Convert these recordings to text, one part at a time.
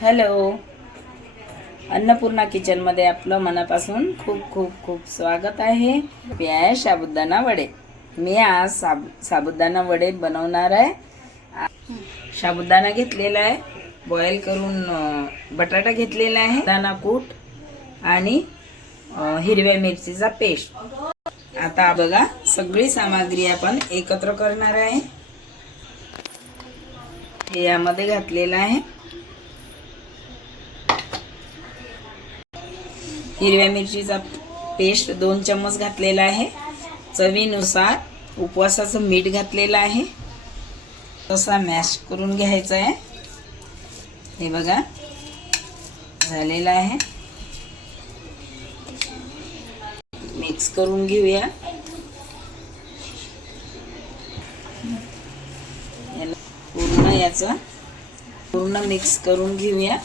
Hello. Annapurna किचनमध्ये आपलं मनापासून खूप खूप खूप स्वागत आहे. मी आहे साबुदाणा वडे. मी आज साब साबुदाणा वडे बनवणार आहे. साबुदाणा घेतलेला आहे. बॉईल करून बटाटा घेतलेला आहे. दाणा कूट आणि हिरव्या मिरचीचा पेस्ट. आता बघा सगळी सामग्री आपण एकत्र करणार आहे. यामध्ये घातलेलं आहे. हिरव्या मिरचीचा पेस्ट दोन चम्मच घातलेला आहे. चवीनुसार उपवासाचं मीठ घातलेलं आहे. तसा मॅश करून घ्यायचा आहे. हे बघा झालेलं आहे. मिक्स करून घेऊया. याला पूर्ण याचा पूर्ण मिक्स करून घेऊया.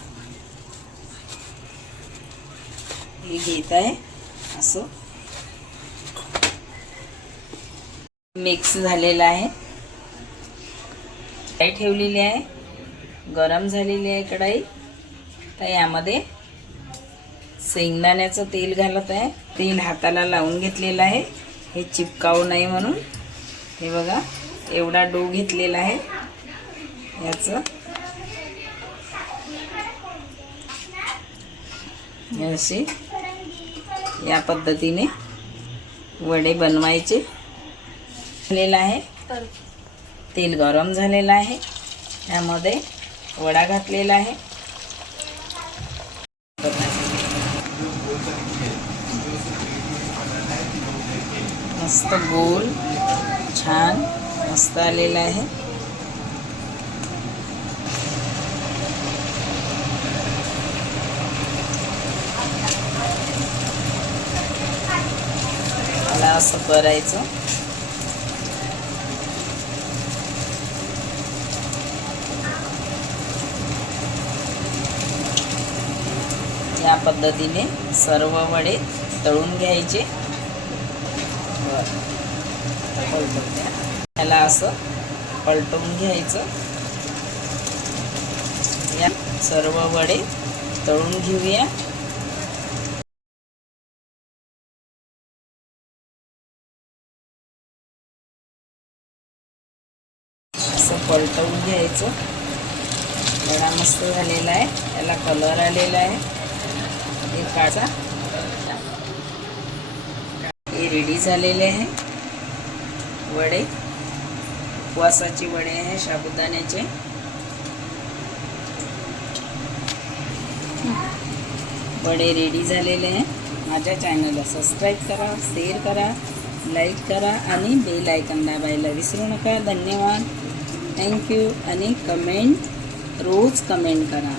हे घेत आहे. असं. मिक्स झालेलं आहे. कढाई ठेवलेली आहे. गरम झालेली आहे कढाई. तर यामध्ये शेंगदाण्याचं तेल घालत आहे. तेल हाताला लावून घेतलेलं आहे. हे चिपकावू नाही म्हणून. हे बघा एवढा डो घेतलेला आहे. याचं. असे या पद्धतीने वडे बनवायचे. झालेलं आहे. तेल गरम झालेलं आहे. त्यामध्ये वडा घातलेला आहे. मस्त गोल छान मस्त आलेला आहे. असं करायचं. या पद्धतीने सर्व वडे तळून घ्यायचे. त्याला असं पलटवून घ्यायचं. या सर्व वडे तळून घेऊया. असं पलटवून घ्यायचं. वडा मस्त झालेला आहे. त्याला कलर आलेला आहे. हे काढा. हे रेडी झालेले आहे. वडे. उपवासाचे वडे आहे साबुदाण्याचे. वडे रेडी झालेले आहे. माझ्या चॅनलला सबस्क्राईब करा शेअर करा लाईक करा आणि बेल आयकन दाबायला विसरू नका. धन्यवाद. थँक्यू आणि कमेंट रोज कमेंट करा.